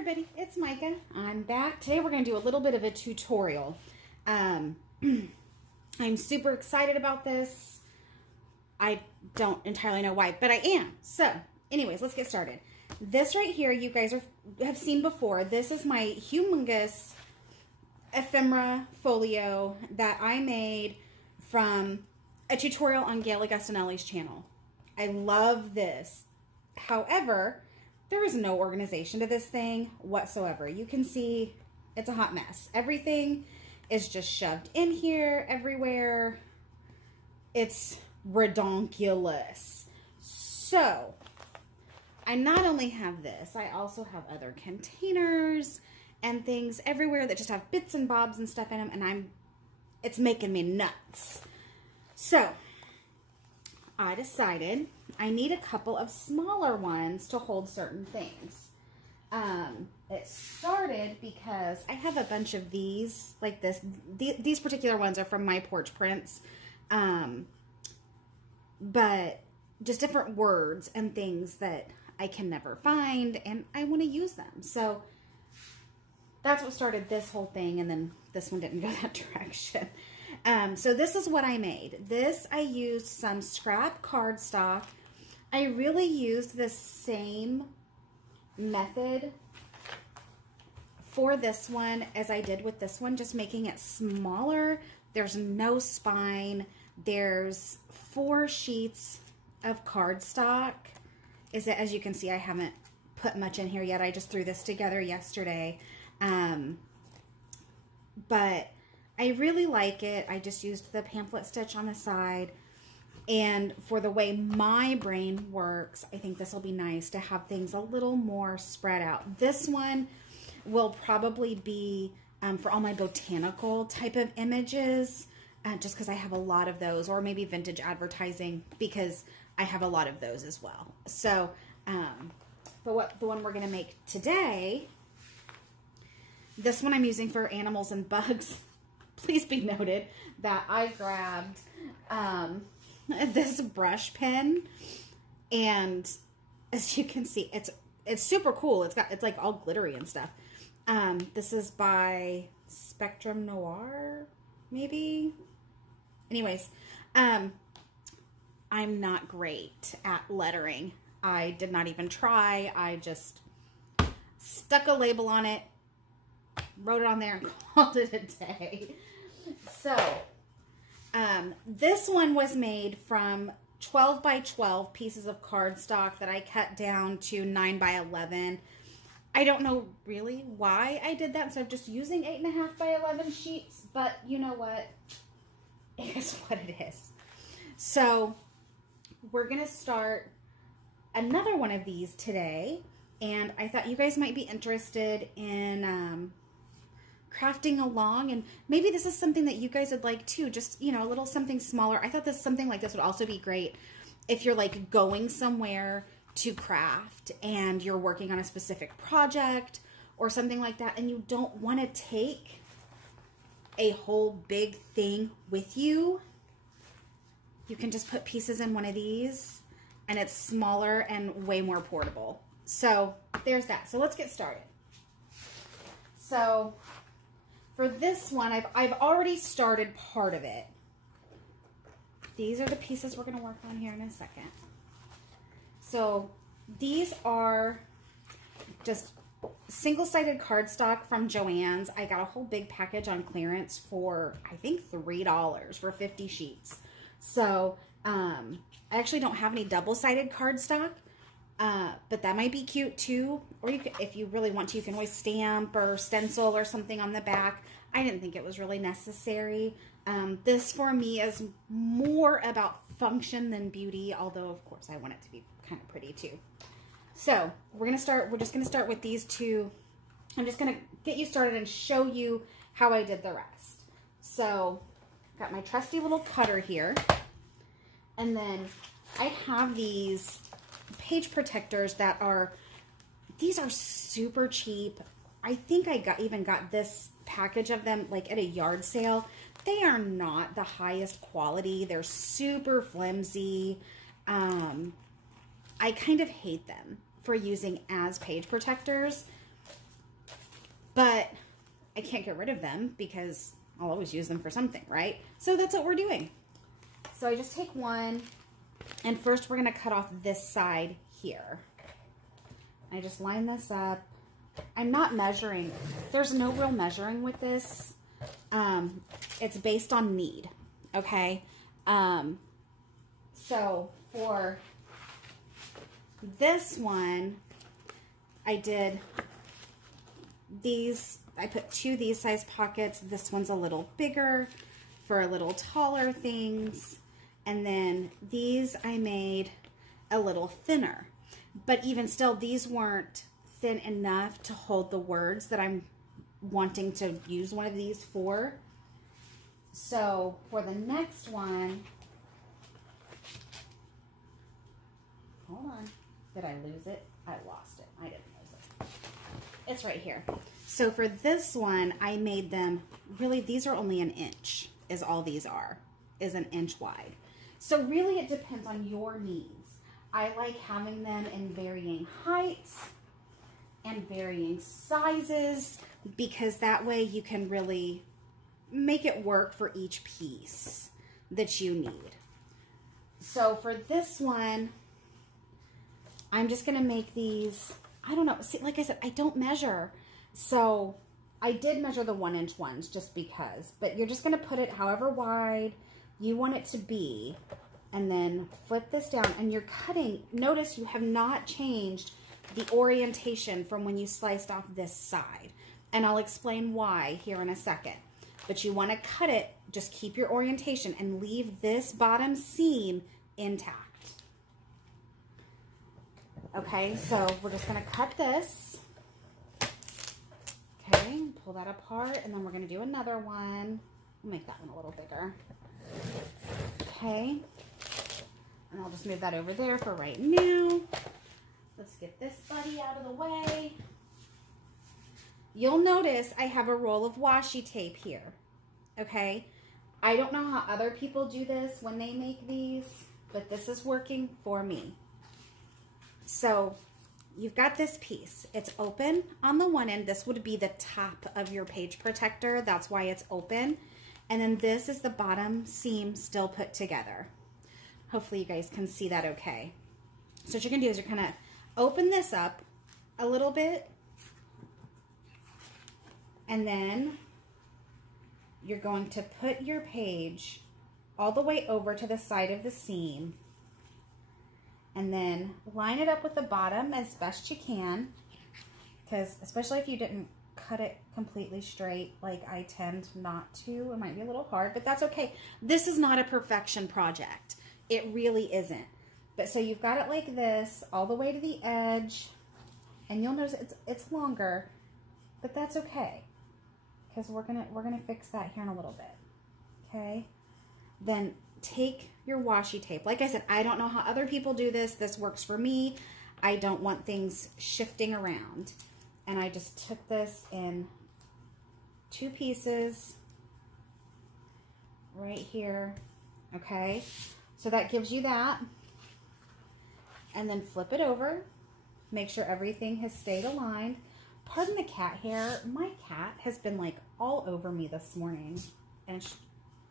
everybody, it's Micah. I'm back. Today we're going to do a little bit of a tutorial. I'm super excited about this. I don't entirely know why, but I am. So, anyways, let's get started. This right here, you guys have seen before. This is my humongous ephemera folio that I made from a tutorial on Gail Augustinelli's channel. I love this. However, there is no organization to this thing whatsoever. You can see it's a hot mess. Everything is just shoved in here everywhere. It's redonkulous. So, I not only have this, I also have other containers and things everywhere that just have bits and bobs and stuff in them, and it's making me nuts. So, I decided I need a couple of smaller ones to hold certain things. It started because I have a bunch of these, like this. These particular ones are from My Porch Prints, but just different words and things that I can never find, and I want to use them. So that's what started this whole thing, and then this one didn't go that direction. So this is what I made. This, I used some scrap cardstock. I really used the same method for this one as I did with this one, just making it smaller. There's no spine. There's 4 sheets of cardstock. As you can see, I haven't put much in here yet. I just threw this together yesterday. But I really like it. I just used the pamphlet stitch on the side. And for the way my brain works, I think this will be nice to have things a little more spread out. This one will probably be for all my botanical type of images, just because I have a lot of those, or maybe vintage advertising, because I have a lot of those as well. So, but the one we're going to make today, this one I'm using for animals and bugs. Please be noted that I grabbed this brush pen, and as you can see, it's super cool. It's like all glittery and stuff. This is by Spectrum Noir, maybe. Anyways, I'm not great at lettering. I did not even try. I just stuck a label on it, wrote it on there, and called it a day. So, this one was made from 12 by 12 pieces of cardstock that I cut down to 9 by 11. I don't know really why I did that instead of just using 8.5 by 11 sheets, but you know what? It is what it is. So, we're going to start another one of these today, and I thought you guys might be interested in crafting along, and maybe this is something that you guys would like too, just, you know, a little something smaller. I thought something like this would also be great if you're like going somewhere to craft and you're working on a specific project or something like that, and you don't want to take a whole big thing with you. You can just put pieces in one of these, and it's smaller and way more portable. So there's that. So let's get started. So for this one, I've already started part of it. These are the pieces we're going to work on here in a second. So these are just single-sided cardstock from Joann's. I got a whole big package on clearance for, I think, $3 for 50 sheets. So I actually don't have any double-sided cardstock. But that might be cute too. Or you could, if you really want to, you can always stamp or stencil or something on the back. I didn't think it was really necessary. This for me is more about function than beauty, although of course I want it to be kind of pretty too. So we're just going to start with these two. I'm just going to get you started and show you how I did the rest. So got my trusty little cutter here. And then I have these page protectors that are, these are super cheap. I think I even got this package of them like at a yard sale. They are not the highest quality. They're super flimsy. I kind of hate them for using as page protectors. but I can't get rid of them because I'll always use them for something, right? So that's what we're doing. So I just take one, and first we're gonna cut off this side here. I just line this up. I'm not measuring. There's no real measuring with this. It's based on need, okay? So for this one, I did these, I put 2 these size pockets. This one's a little bigger for a little taller things. And then these I made a little thinner. But even still, these weren't thin enough to hold the words that I'm wanting to use one of these for. So for the next one, hold on. Did I lose it? I lost it. I didn't lose it. It's right here. So for this one, I made them, really, these are only 1 inch, is all these are, is 1 inch wide. So really it depends on your needs. I like having them in varying heights and varying sizes because that way you can really make it work for each piece that you need. So for this one, I'm just going to make these, I don't know, see, like I said, I don't measure. So I did measure the 1 inch ones just because, but you're just going to put it however wide you want it to be, and then flip this down, and you're cutting. Notice you have not changed the orientation from when you sliced off this side, and I'll explain why here in a second. But you want to cut it, just keep your orientation and leave this bottom seam intact. Okay, so we're just going to cut this. Okay, pull that apart, and then we're going to do another one. We'll make that one a little bigger. Okay, and I'll just move that over there for right now. Let's get this buddy out of the way. You'll notice I have a roll of washi tape here, okay? I don't know how other people do this when they make these, but this is working for me. So you've got this piece. It's open on the one end. This would be the top of your page protector. That's why it's open. And then this is the bottom seam still put together. Hopefully you guys can see that okay. So what you're gonna do is you're gonna open this up a little bit, and then you're going to put your page all the way over to the side of the seam, and then line it up with the bottom as best you can, because especially if you didn't cut it completely straight, like I tend not to, it might be a little hard, but that's okay. This is not a perfection project. It really isn't. But so you've got it like this all the way to the edge, and you'll notice it's longer, but that's okay, because we're gonna fix that here in a little bit. Okay, then take your washi tape. Like I said, I don't know how other people do this. This works for me. I don't want things shifting around, and I just took this in 2 pieces right here. Okay, so that gives you that. And then flip it over. Make sure everything has stayed aligned. Pardon the cat hair. My cat has been like all over me this morning, and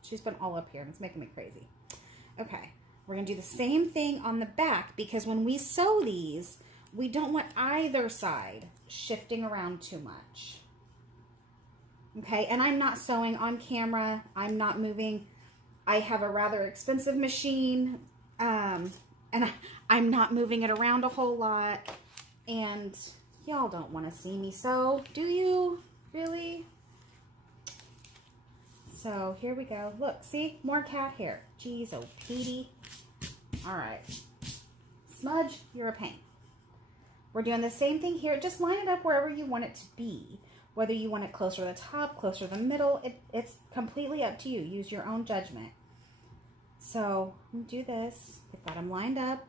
she's been all up here, and it's making me crazy. Okay, we're gonna do the same thing on the back, because when we sew these, we don't want either side shifting around too much. Okay, and I'm not sewing on camera. I'm not moving. I have a rather expensive machine, and I'm not moving it around a whole lot, and y'all don't want to see me sew, do you? Really? So here we go. Look, see? More cat hair. Jeez, oh Petey. All right. Smudge, you're a pain. We're doing the same thing here. Just line it up wherever you want it to be. Whether you want it closer to the top, closer to the middle, it's completely up to you. Use your own judgment. So I'm gonna do this. We've got them lined up.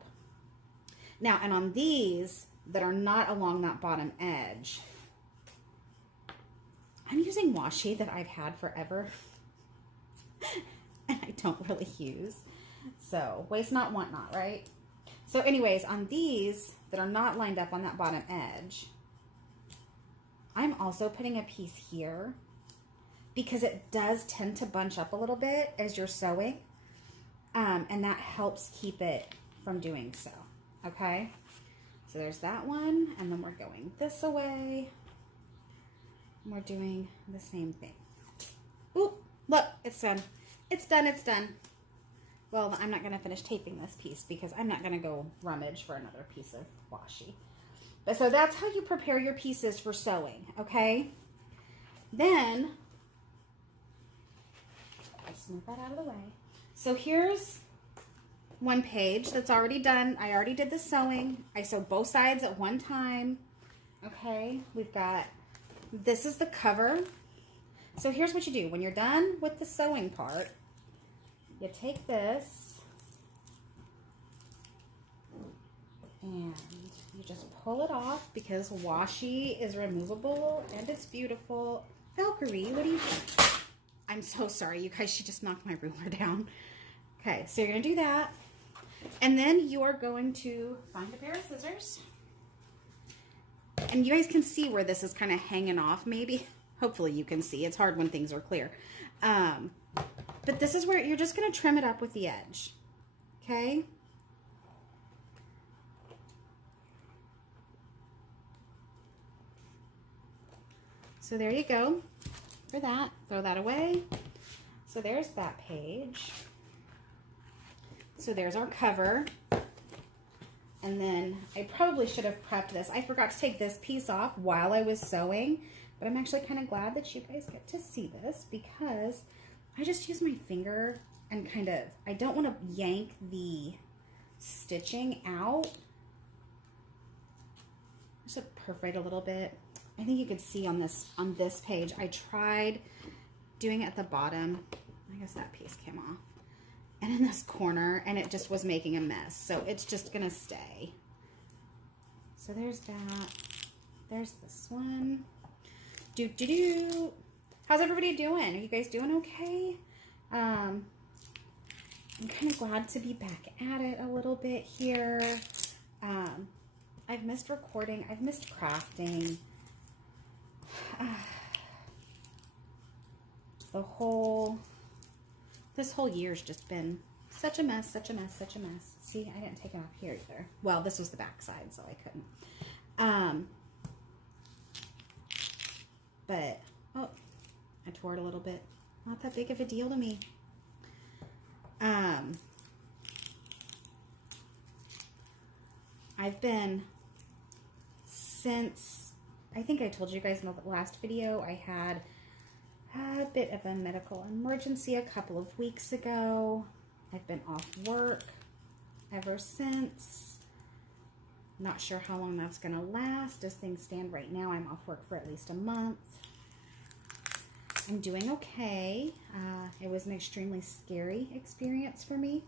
Now, and on these that are not along that bottom edge, I'm using washi that I've had forever and I don't really use. So waste not, want not, right? So anyways, on these that are not lined up on that bottom edge, I'm also putting a piece here because it does tend to bunch up a little bit as you're sewing. And that helps keep it from doing so. Okay. So there's that one. And then we're going this away. And we're doing the same thing. Ooh, look, it's done. It's done. It's done. Well, I'm not going to finish taping this piece because I'm not going to go rummage for another piece of washi. But so that's how you prepare your pieces for sewing, okay? Then, let's move that out of the way. So here's one page that's already done. I already did the sewing. I sewed both sides at one time. Okay, we've got, this is the cover. So here's what you do. When you're done with the sewing part, you take this and you just pull it off because washi is removable and it's beautiful. Valkyrie, what do you think? I'm so sorry, you guys. She just knocked my ruler down. Okay, so you're going to do that. And then you are going to find a pair of scissors. And you guys can see where this is kind of hanging off, maybe. Hopefully you can see. It's hard when things are clear. But this is where you're just going to trim it up with the edge. Okay? So there you go for that. Throw that away. So there's that page. So there's our cover. And then I probably should have prepped this. I forgot to take this piece off while I was sewing, but I'm actually kind of glad that you guys get to see this because I just use my finger and kind of, I don't want to yank the stitching out. Just perforate a little bit. I think you could see on this page, I tried doing it at the bottom. I guess that piece came off. And in this corner, and it just was making a mess. So it's just gonna stay. So there's that. There's this one. How's everybody doing? Are you guys doing okay? I'm kind of glad to be back at it a little bit here. I've missed recording. I've missed crafting. This whole year's just been such a mess, such a mess, such a mess. See, I didn't take it off here either. Well, this was the back side, so I couldn't. But, oh, I tore it a little bit. Not that big of a deal to me. I've been, since, I think I told you guys in the last video, I had a bit of a medical emergency a couple of weeks ago. I've been off work ever since. Not sure how long that's going to last. As things stand right now, I'm off work for at least a month. I'm doing okay. It was an extremely scary experience for me.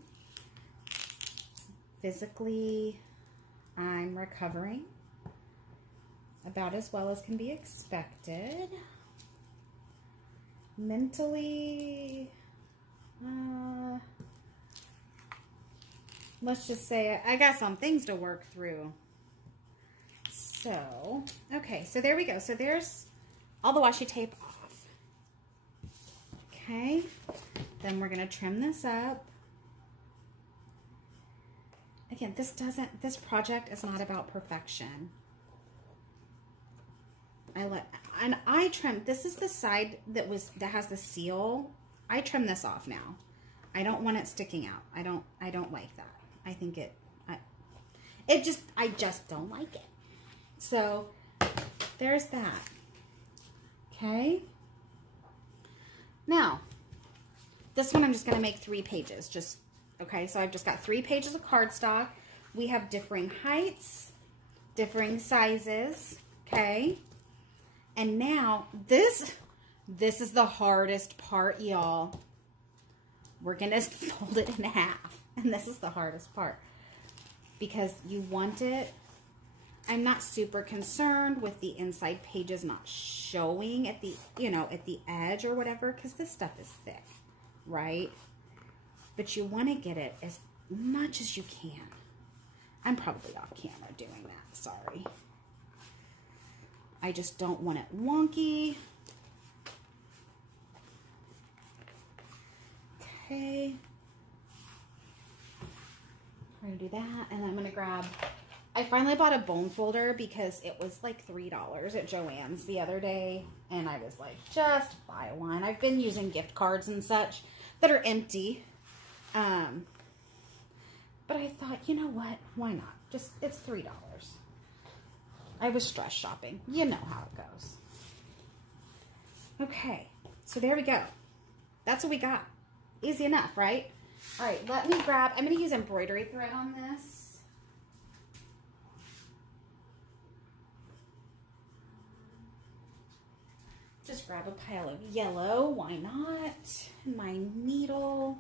Physically, I'm recovering about as well as can be expected. Mentally, let's just say I got some things to work through. So, okay, so there we go. So there's all the washi tape off. Okay, then we're going to trim this up. Again, this project is not about perfection. I trimmed, this is the side that has the seal. I trim this off now. I don't want it sticking out. I don't like that. I think I just don't like it. So there's that. Okay. Now, this one I'm just going to make 3 pages. Okay, so I've just got 3 pages of cardstock. We have differing heights, differing sizes. Okay. And now this is the hardest part, y'all. We're going to fold it in half. And this is the hardest part. Because you want it. I'm not super concerned with the inside pages not showing at the, at the edge or whatever. Because this stuff is thick, right? But you want to get it as much as you can. I'm probably off camera doing that. Sorry. I just don't want it wonky. Okay. We're gonna do that, and I'm gonna grab, I finally bought a bone folder because it was like $3 at Joann's the other day, and I was like, just buy one. I've been using gift cards and such that are empty, but I thought, you know what, why not? Just, it's $3. I was stress shopping. You know how it goes. Okay, so there we go. That's what we got. Easy enough, right? All right, let me grab, I'm going to use embroidery thread on this. Just grab a pile of yellow, why not? My needle.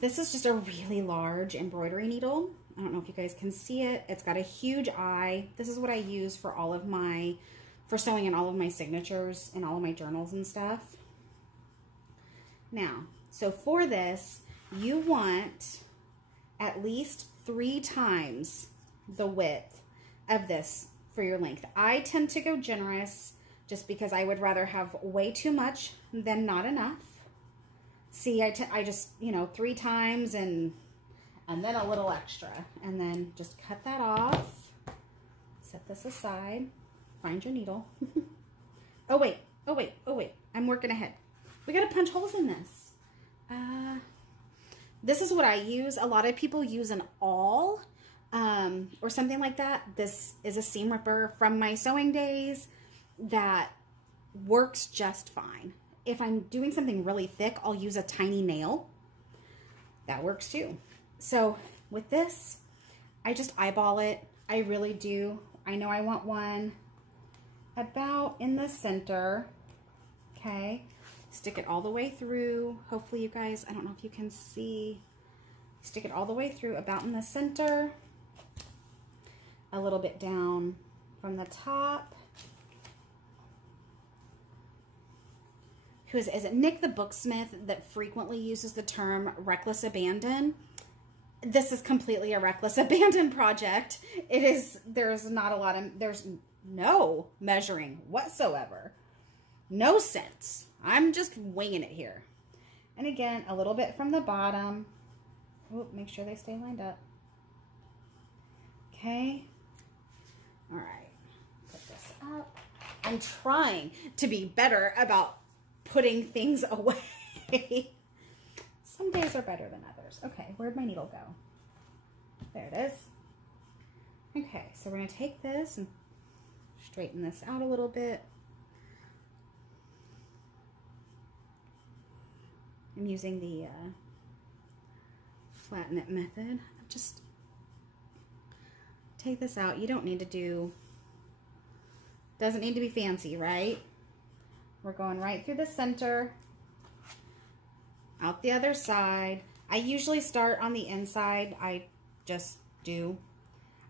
This is just a really large embroidery needle. I don't know if you guys can see it. It's got a huge eye. This is what I use for all of my, for sewing in all of my signatures and all of my journals and stuff. Now, so for this, you want at least 3 times the width of this for your length. I tend to go generous just because I would rather have way too much than not enough. See, I just, you know, 3 times and then a little extra. And then just cut that off. Set this aside. Find your needle. Oh, wait. Oh, wait. Oh, wait. I'm working ahead. We got to punch holes in this. This is what I use. A lot of people use an awl or something like that. This is a seam ripper from my sewing days that works just fine. If I'm doing something really thick, I'll use a tiny nail. That works too. So with this, I just eyeball it. I really do. I know I want one about in the center. Okay. Stick it all the way through. Hopefully you guys, I don't know if you can see. Stick it all the way through, about in the center. A little bit down from the top. Is it Nick the Booksmith that frequently uses the term reckless abandon? This is completely a reckless abandon project. It is, there's not a lot of, there's no measuring whatsoever. No sense. I'm just winging it here. And again, a little bit from the bottom. Oop, make sure they stay lined up. Okay. All right. Put this up. I'm trying to be better about putting things away. Some days are better than others. Okay, where'd my needle go? There it is. Okay, so we're going to take this and straighten this out a little bit. I'm using the flatten it method. Just take this out. You don't need to do, doesn't need to be fancy, right? We're going right through the center, out the other side. I usually start on the inside. I just do.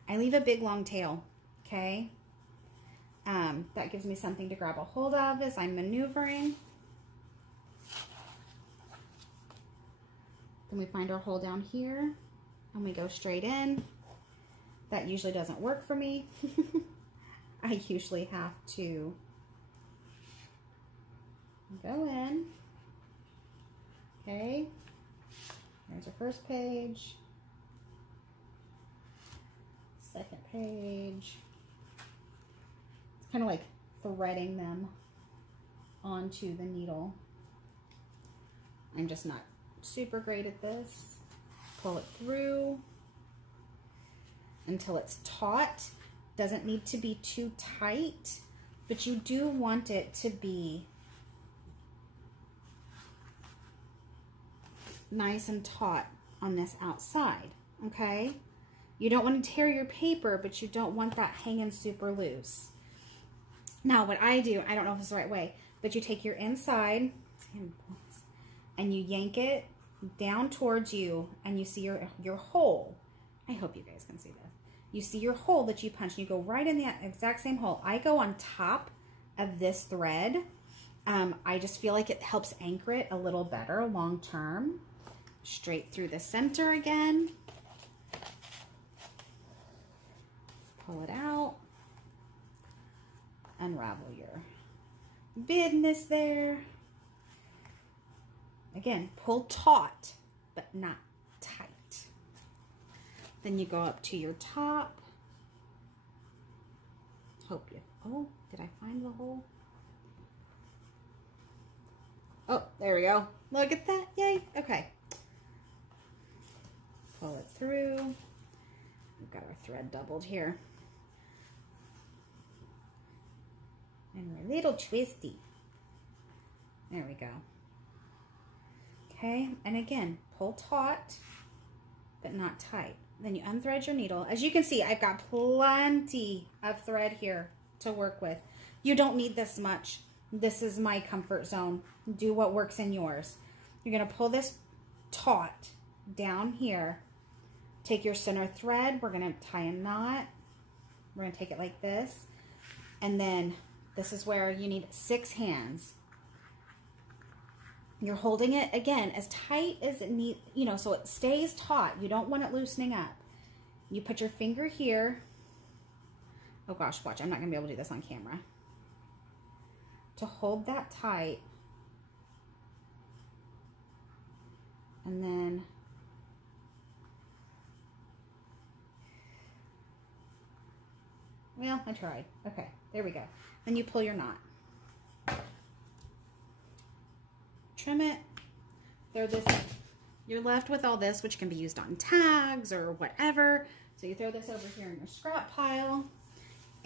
I leave a big long tail, okay? That gives me something to grab a hold of as I'm maneuvering. Then we find our hole down here, and we go straight in. That usually doesn't work for me. I usually have to go in. Okay, there's our first page, second page. It's kind of like threading them onto the needle. I'm just not super great at this. Pull it through until it's taut. Doesn't need to be too tight, but you do want it to be nice and taut on this outside, okay? You don't want to tear your paper, but you don't want that hanging super loose. Now, what I do, I don't know if it's the right way, but you take your inside and you yank it down towards you, and you see your hole. I hope you guys can see this. You see your hole that you punch, and you go right in the exact same hole. I go on top of this thread. I just feel like it helps anchor it a little better long term. Straight through the center again. pull it out, unravel your business there. Again, pull taut, but not tight. Then you go up to your top. Hope you, oh, did I find the hole? Oh, there we go. Look at that, yay, okay. Pull it through. We've got our thread doubled here. And we're a little twisty. There we go. Okay, and again, pull taut, but not tight. Then you unthread your needle. As you can see, I've got plenty of thread here to work with. You don't need this much. This is my comfort zone. Do what works in yours. You're gonna pull this taut down here. Take your center thread. We're gonna tie a knot. We're gonna take it like this. And then this is where you need 6 hands. You're holding it, again, as tight as it needs, you know, so it stays taut. You don't want it loosening up. You put your finger here. Oh gosh, watch, I'm not gonna be able to do this on camera. To hold that tight. And then well, I tried. Okay, there we go. Then you pull your knot. Trim it, throw this, you're left with all this, which can be used on tags or whatever. So you throw this over here in your scrap pile.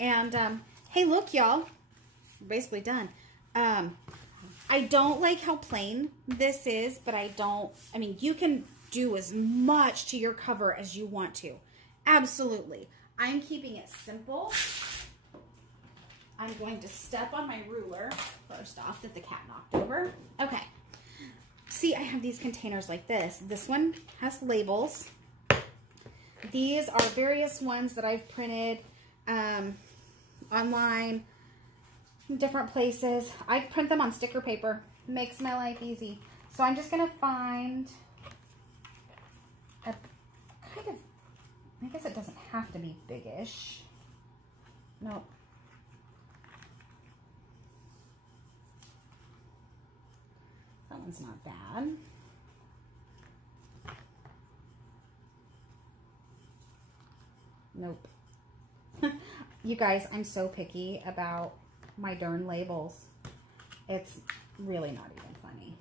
And hey, look, y'all, we're basically done. I don't like how plain this is, but I mean, you can do as much to your cover as you want to. Absolutely. I'm keeping it simple. I'm going to step on my ruler first off that the cat knocked over. Okay. See, I have these containers like this. This one has labels. These are various ones that I've printed online, different places. I print them on sticker paper. It makes my life easy. So I'm just going to find a kind of, I guess it doesn't have to be biggish. Nope. That one's not bad. Nope. You guys, I'm so picky about my darn labels. It's really not even funny.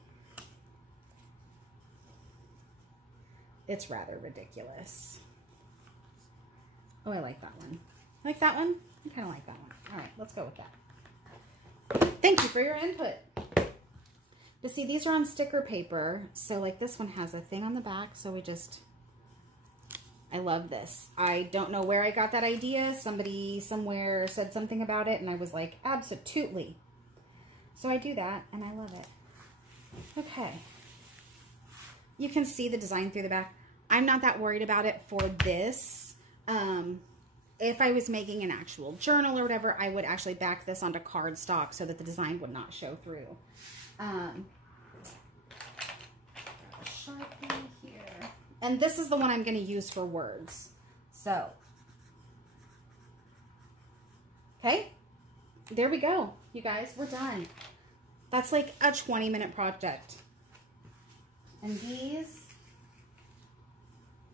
It's rather ridiculous. Oh, I like that one. I like that one? I kind of like that one. All right, let's go with that. Thank you for your input. But see, these are on sticker paper. So like this one has a thing on the back. So we just, I love this. I don't know where I got that idea. Somebody somewhere said something about it and I was like, absolutely. So I do that and I love it. Okay. You can see the design through the back. I'm not that worried about it for this. If I was making an actual journal or whatever, I would actually back this onto cardstock so that the design would not show through. Got a Sharpie here. And this is the one I'm going to use for words. So, okay, there we go. You guys, we're done. That's like a 20-minute project. And these,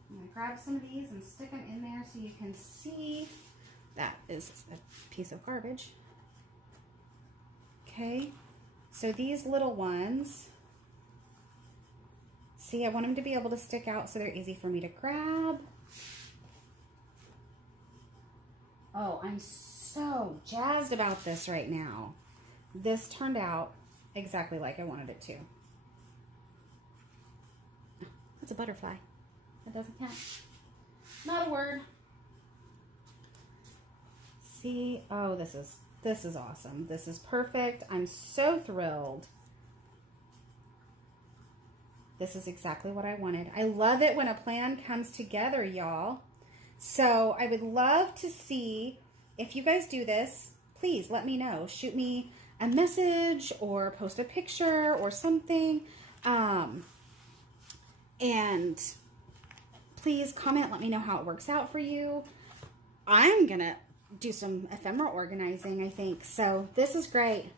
I'm going to grab some of these and stick them in there so you can see. That is a piece of garbage. Okay. So these little ones, see, I want them to be able to stick out so they're easy for me to grab. Oh, I'm so jazzed about this right now. This turned out exactly like I wanted it to. That's a butterfly. That doesn't count. Not a word. See, oh, this is awesome. This is perfect. I'm so thrilled. This is exactly what I wanted. I love it when a plan comes together, y'all. So I would love to see if you guys do this. Please let me know. Shoot me a message or post a picture or something. And please comment. Let me know how it works out for you. I'm gonna do some ephemera organizing, I think. So this is great.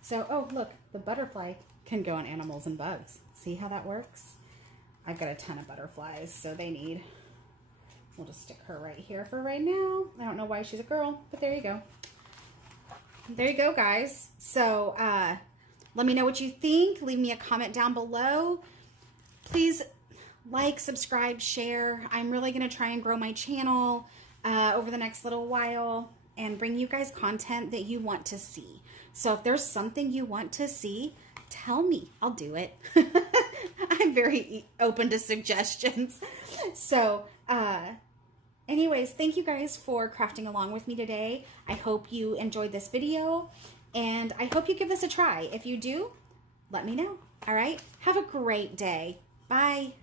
So, oh, look, the butterfly can go on animals and bugs. See how that works? I've got a ton of butterflies, so we'll just stick her right here for right now. I don't know why she's a girl, but there you go. There you go, guys. So let me know what you think. Leave me a comment down below. Please like, subscribe, share. I'm really going to try and grow my channel over the next little while and bring you guys content that you want to see. So if there's something you want to see, tell me. I'll do it. I'm very open to suggestions. So anyways, thank you guys for crafting along with me today. I hope you enjoyed this video, and I hope you give this a try. If you do, let me know. All right? Have a great day. Bye.